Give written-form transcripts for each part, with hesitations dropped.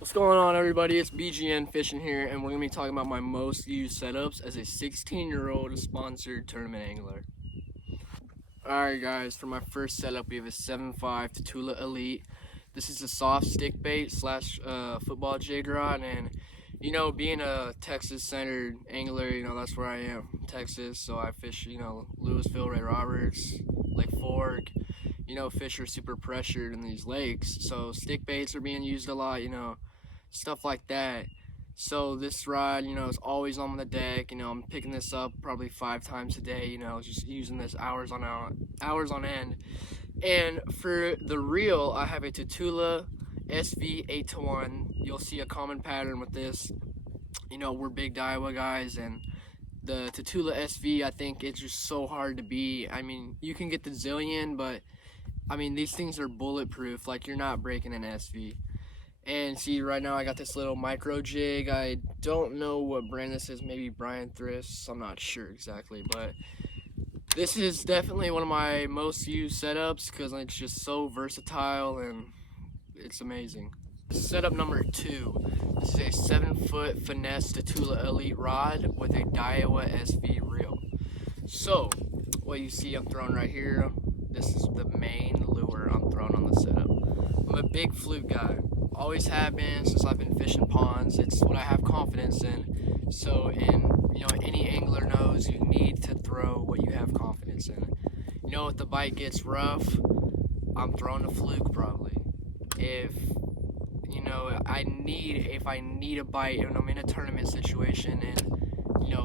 What's going on, everybody? It's BGN Fishing here, and we're going to be talking about my most used setups as a 16-year-old sponsored tournament angler. Alright guys, for my first setup we have a 7.5 Tatula Elite. This is a soft stick bait slash football jig rod, and being a Texas-centered angler, that's where I am, Texas, so I fish, Louisville, Ray Roberts, Lake Fork. Fish are super pressured in these lakes, so stick baits are being used a lot, stuff like that. So this rod, is always on the deck. I'm picking this up probably 5 times a day. Just using this hours on end. And for the reel, I have a Tatula SV 8-to-1. You'll see a common pattern with this. We're big Daiwa guys, and the Tatula SV, I think it's just so hard to beat. I mean, you can get the Zillion, but I mean, these things are bulletproof. Like, you're not breaking an SV. And see, right now I got this little micro jig. I don't know what brand this is. Maybe Brian Thriss. I'm not sure exactly, but this is definitely one of my most used setups because it's just so versatile and it's amazing. Setup number 2. This is a 7-foot finesse Tatula Elite rod with a Daiwa SV reel. So what you see I'm throwing right here, this is the main lure I'm throwing on the setup. I'm a big fluke guy. Always have been since I've been fishing ponds. It's what I have confidence in. So any angler knows you need to throw what you have confidence in. If the bite gets rough, I'm throwing a fluke probably. If I need a bite and I'm in a tournament situation and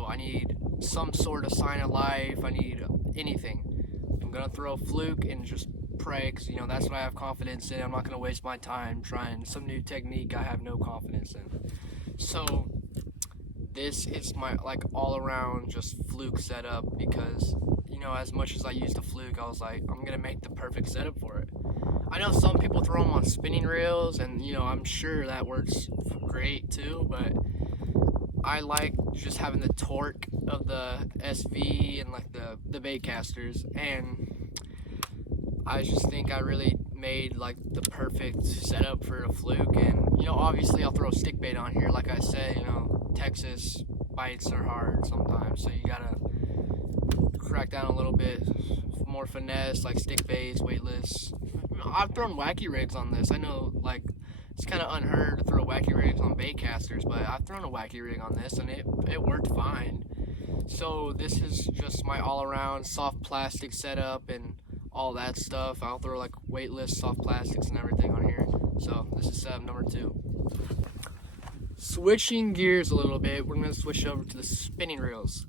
I need some sort of sign of life, I need anything, I'm gonna throw a fluke and just pray, because that's what I have confidence in. I'm not going to waste my time trying some new technique I have no confidence in. So this is my all around just fluke setup, because as much as I used a fluke, I was like, I'm going to make the perfect setup for it. I know some people throw them on spinning reels, and I'm sure that works great too, but I like just having the torque of the SV and the bait casters, and I just think I really made the perfect setup for a fluke. And obviously I'll throw stick bait on here. Like I said, Texas bites are hard sometimes, so you gotta crack down a little bit more finesse, like stick baits, weightless. I've thrown wacky rigs on this. I know it's kind of unheard to throw wacky rigs on bait casters, but I've thrown a wacky rig on this and it worked fine. So this is just my all-around soft plastic setup and all that stuff. I'll throw weightless soft plastics and everything on here. So this is setup number 2. Switching gears a little bit, we're going to switch over to the spinning reels.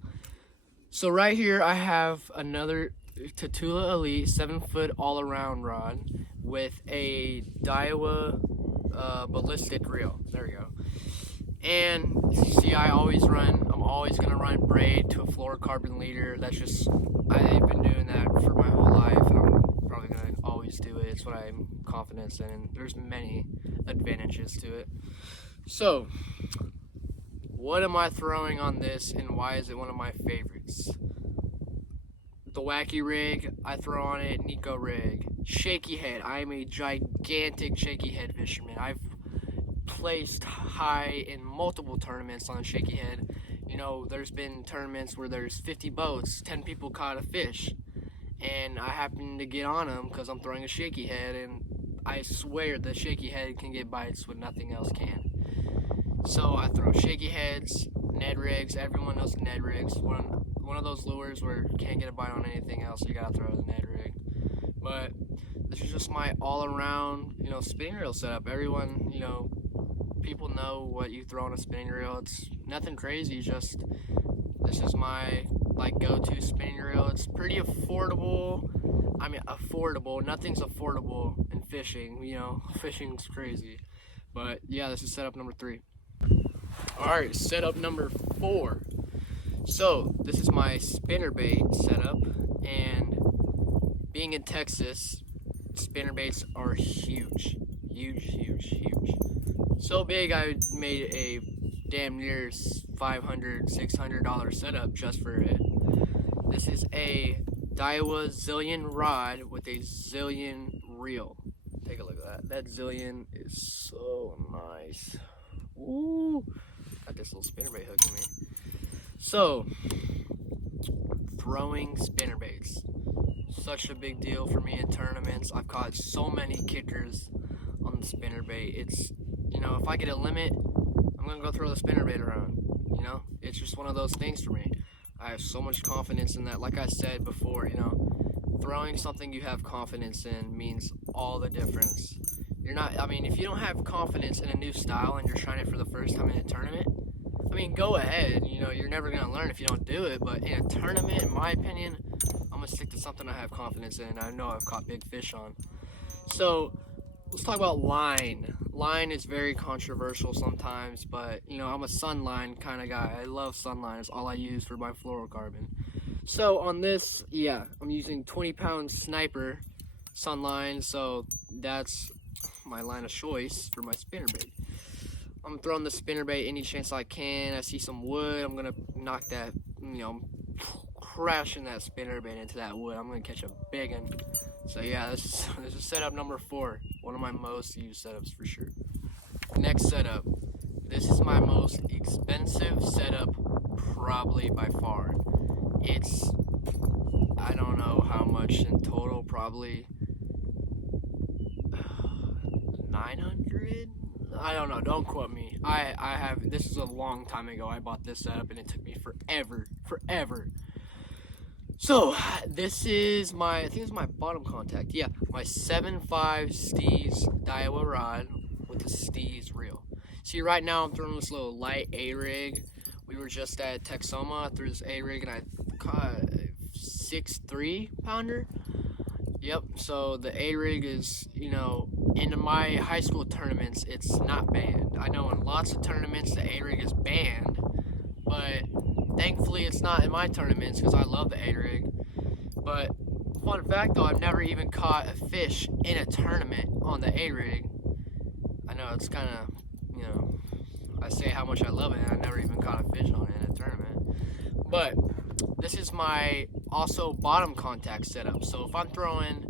So right here I have another Tatula Elite 7-foot all-around rod with a Daiwa ballistic reel. There we go. And see, I'm always going to run braid to a fluorocarbon leader. That's just, I've been doing that for my whole life, and I'm probably going to always do it. It's what I'm confident in, and there's many advantages to it. So, what am I throwing on this, and why is it one of my favorites? The wacky rig, I throw on it, Nico rig. Shaky head, I am a gigantic shaky head fisherman. I've placed high in multiple tournaments on shaky head. There's been tournaments where there's 50 boats, 10 people caught a fish, and I happen to get on them because I'm throwing a shaky head, and I swear the shaky head can get bites when nothing else can. So I throw shaky heads, Ned rigs. Everyone knows the Ned rigs. One of those lures where you can't get a bite on anything else, you gotta throw the Ned rig. But this is just my all-around, spinning reel setup. Everyone, people know what you throw on a spinning reel. It's nothing crazy, just this is my go-to spinning reel. It's pretty affordable. I mean, affordable. Nothing's affordable in fishing. Fishing's crazy. But yeah, this is setup number 3. Alright, setup number 4. So this is my spinnerbait setup, and being in Texas, spinnerbaits are huge. So big, I made a damn near $500, $600 setup just for it. This is a Daiwa Zillion rod with a Zillion reel. Take a look at that. That zillion is so nice. Ooh, got this little spinnerbait hooking me. So, throwing spinnerbaits. Such a big deal for me in tournaments. I've caught so many kickers on the spinnerbait. It's, if I get a limit, I'm going to go throw the spinnerbait around. It's just one of those things for me. I have so much confidence in that. Like I said before, throwing something you have confidence in means all the difference. If you don't have confidence in a new style and you're trying it for the first time in a tournament, go ahead. You're never going to learn if you don't do it. But in a tournament, in my opinion, I'm going to stick to something I have confidence in and I know I've caught big fish on. So, let's talk about line. Line is very controversial sometimes, but, I'm a sunline kind of guy. I love sunline. It's all I use for my fluorocarbon. So, on this, I'm using 20-pound sniper sunline, so that's my line of choice for my spinnerbait. I'm throwing the spinnerbait any chance I can. I see some wood, I'm going to knock that, crashing that spinnerbait into that wood. I'm going to catch a big one. So this is setup number 4. One of my most used setups for sure. Next setup. This is my most expensive setup probably by far. It's, I don't know how much in total, probably 900? I don't know, don't quote me. This is a long time ago I bought this setup and it took me forever. So, this is I think this is my bottom contact. Yeah, my 7.5 Steez Daiwa rod with the Steez reel. See, right now I'm throwing this little light A-rig. We were just at Texoma, I threw this A-rig and I caught a 6.3 pounder. Yep, so the A-rig is, in my high school tournaments, it's not banned. I know in lots of tournaments the A-rig is banned, but thankfully it's not in my tournaments because I love the A-rig. But fun fact though, I've never even caught a fish in a tournament on the A-rig. I know it's kind of, I say how much I love it and I never even caught a fish on it in a tournament. But this is my also bottom contact setup. So if I'm throwing,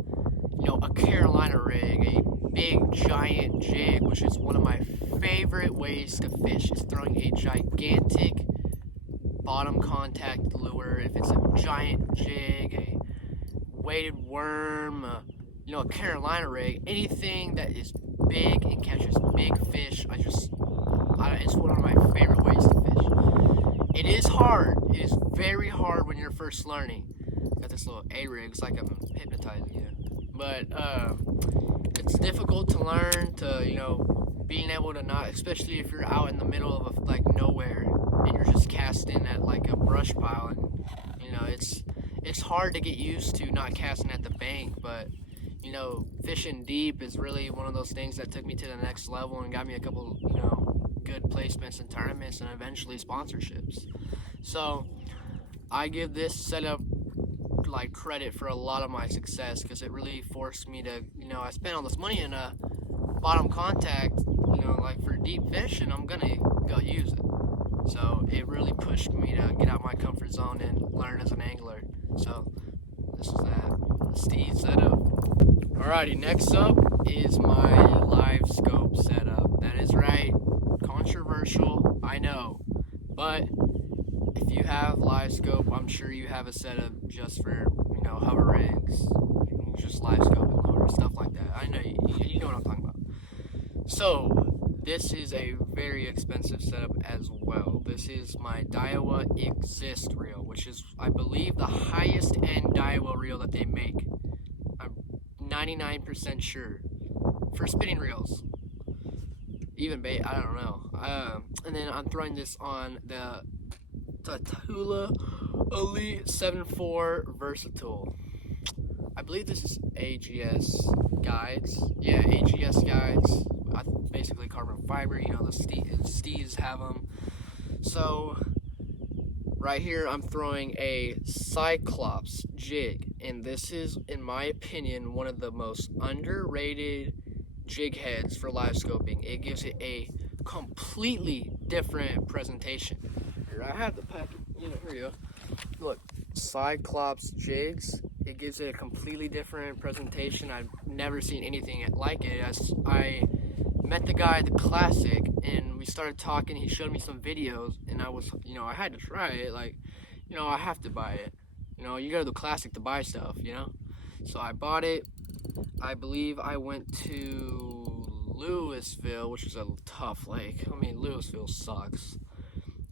a Carolina rig, a big giant jig, which is one of my favorite ways to fish, is throwing a gigantic bottom contact lure. If it's a giant jig, a weighted worm, a Carolina rig, anything that is big and catches big fish, it's one of my favorite ways to fish. It is hard. It is very hard when you're first learning. Got this little A-rig, it's like I'm hypnotizing you. But it's difficult to learn to, being able to not, especially if you're out in the middle of nowhere and you're just casting at a brush pile, and it's hard to get used to not casting at the bank. But fishing deep is really one of those things that took me to the next level and got me a couple good placements in tournaments and eventually sponsorships. So I give this setup credit for a lot of my success because it really forced me to, I spent all this money in a bottom contact, for deep fish, and I'm gonna go use it. So it really pushed me to get out my comfort zone and learn as an angler. So this is that Steez setup. Alrighty, next up is my live scope setup. That is right, controversial, I know, but if you have live scope, I'm sure you have a setup just for, hover rigs, just live scope and loader, stuff like that. I know, you know what I'm talking about. So, this is a very expensive setup as well. This is my Daiwa Exist reel, which is, I believe, the highest end Daiwa reel that they make. I'm 99% sure. For spinning reels. Even bait, I don't know. And then I'm throwing this on the Tatula Elite 7.4 Versatile. I believe this is AGS guides. Yeah, AGS guides. Basically carbon fiber. The Steez have them. So right here I'm throwing a Cyclops jig, and this is, in my opinion, one of the most underrated jig heads for live scoping. It gives it a completely different presentation. Here, I have the packet. Here you go. Look, Cyclops jigs. It gives it a completely different presentation. I've never seen anything like it. As I met the guy at the Classic, and we started talking. He showed me some videos, and I was, I had to try it. Like, I have to buy it. You go to the Classic to buy stuff, So I bought it. I believe I went to Louisville, which is a tough lake. I mean, Louisville sucks.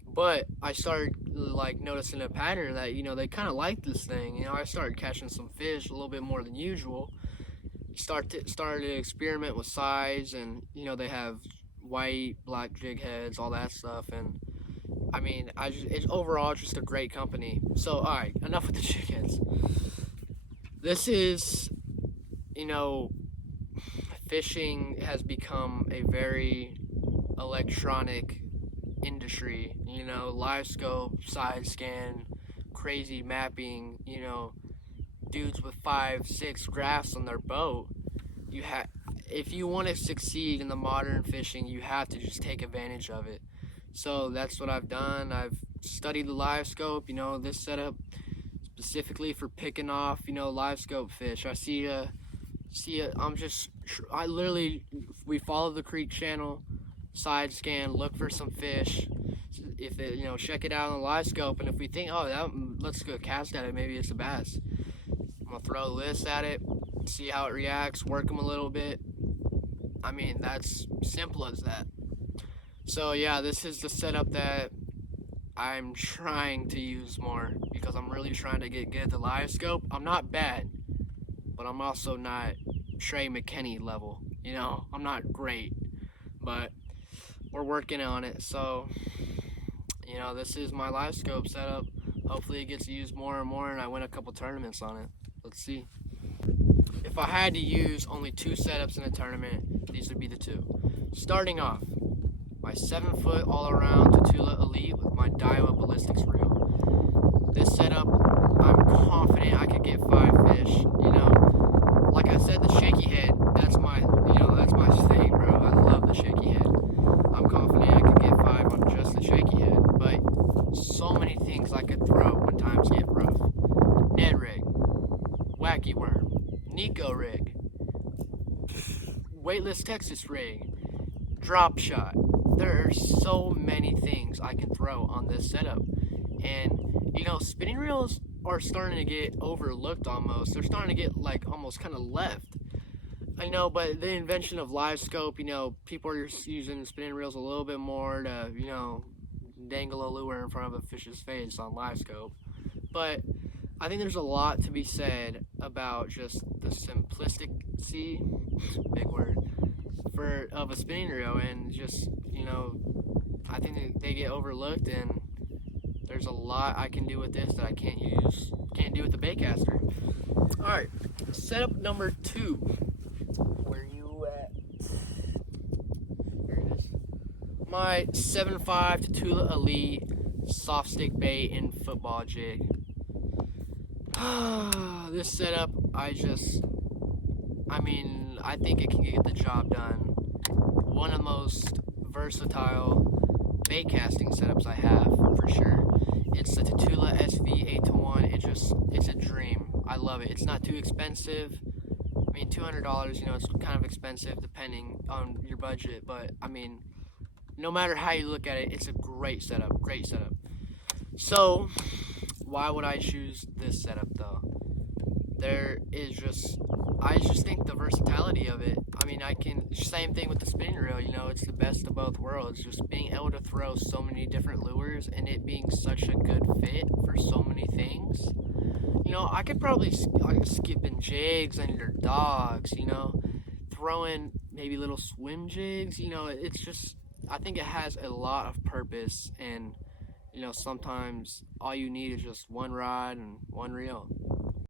But I started like noticing a pattern that they kind of like this thing. I started catching some fish a little bit more than usual. Started to experiment with size, and they have white, black jig heads, all that stuff. And I mean, it's overall just a great company. So all right, enough with the jig heads. This is, fishing has become a very electronic industry. Live scope, side scan, crazy mapping, dudes with 5-6 graphs on their boat. If you want to succeed in the modern fishing, you have to just take advantage of it. So that's what I've done. I've studied the live scope, this setup specifically for picking off, live scope fish. We follow the creek channel, side scan, look for some fish. If it, check it out on the live scope, and if we think, let's go cast at it, maybe it's a bass. I'm gonna throw this at it, see how it reacts, work them a little bit. I mean, that's simple as that. So yeah, this is the setup that I'm trying to use more, because I'm really trying to get good at the live scope. I'm not bad, but I'm also not Trey McKinney level. I'm not great, but we're working on it. So, this is my live scope setup. Hopefully it gets used more and more, and I win a couple tournaments on it. Let's see. If I had to use only 2 setups in a tournament, these would be the 2. Starting off, my 7-foot all-around Tatula Elite with my Daiwa ballistics reel. This setup, I'm confident I could get 5 fish. Like I said, the shaky head, that's my thing, bro. I love the shaky head. I'm confident I could get 5 on just the shaky head, but so many things I could throw when times get rough. Ned rig, wacky worm, Nico rig, weightless Texas rig, drop shot. There are so many things I can throw on this setup, and spinning reels are starting to get overlooked almost. They're starting to get like almost kind of left. I know, but the invention of live scope, people are using spinning reels a little bit more to, dangle a lure in front of a fish's face on live scope. But I think there's a lot to be said about just the simplicity, big word, of a spinning reel, and just, I think they get overlooked, and there's a lot I can do with this that I can't do with the baitcaster. Alright, setup number 2. Where you at? Here it is. My 7.5 Tatula Elite soft stick bait and football jig. This setup, I think it can get the job done. One of the most versatile bait casting setups I have, for sure. It's the Tatula SV 8-to-1. It's a dream. I love it. It's not too expensive. I mean, $200, it's kind of expensive depending on your budget, but I mean, no matter how you look at it, it's a great setup. So, why would I choose this setup though? I just think the versatility of it. I mean, same thing with the spinning reel, it's the best of both worlds. Just being able to throw so many different lures, and it being such a good fit for so many things. I could probably skip in jigs under dogs, throwing maybe little swim jigs, it's just, I think it has a lot of purpose, and, sometimes all you need is just one rod and one reel.